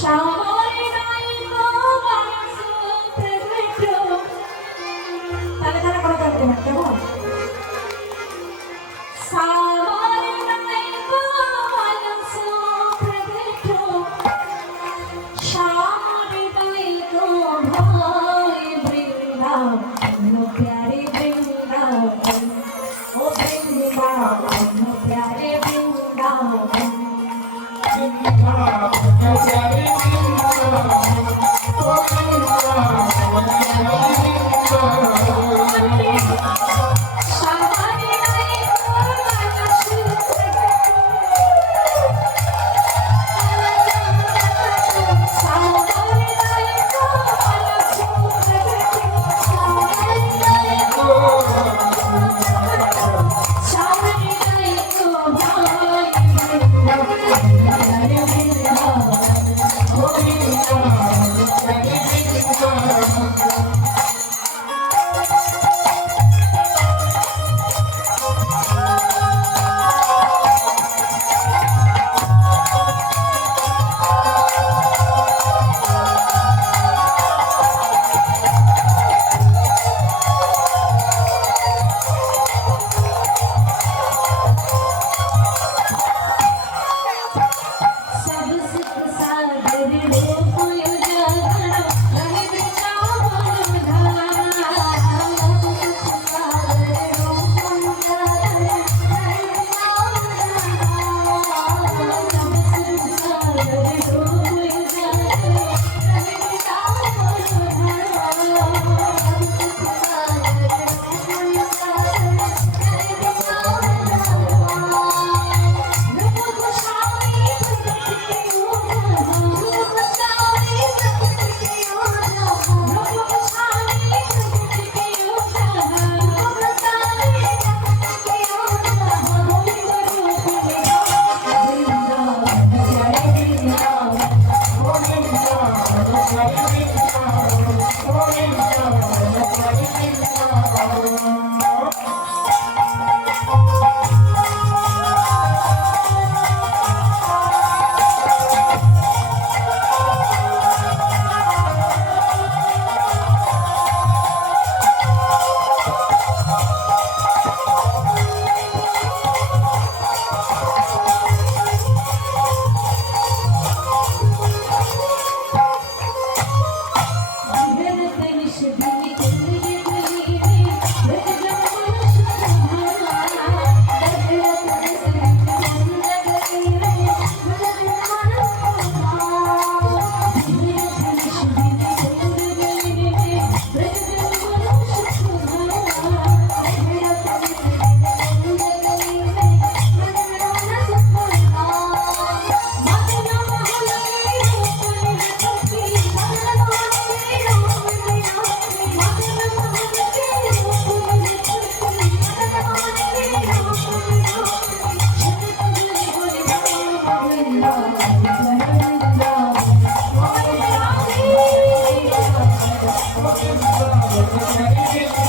estão সবাই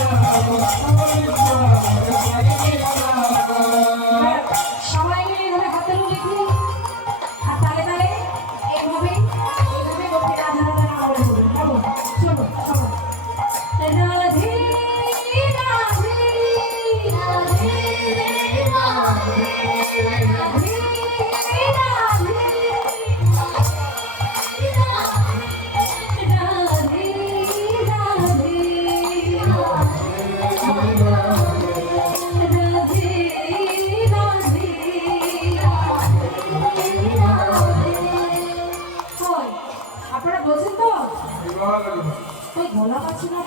গোলা পাচ্ছি না?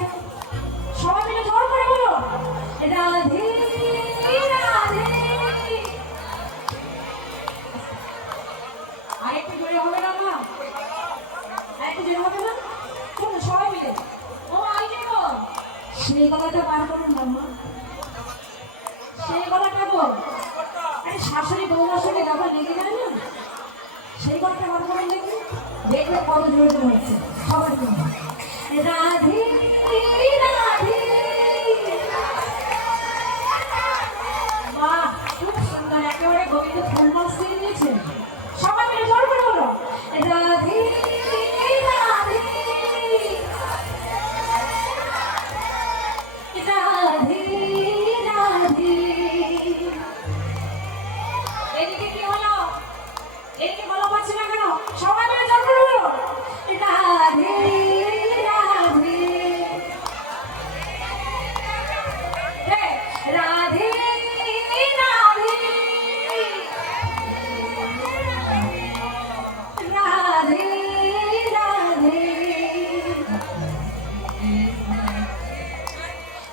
সবাই মিলে জোর করে বলো। রাধে রাধে। আরেকটু জোরে হবে না মা? আরেকটু জোরে হবে না? চলো সবাই মিলে। ও, আই দেখো সেই গলাটা বার করুন না মা? সেই গলাটা বল। আরে শাশুড়ি বৌমার সঙ্গে যখন লেগে যায় না? সেই গলাটা বার করুন দেখি? দেখলে কত জোরে জোরে হচ্ছে।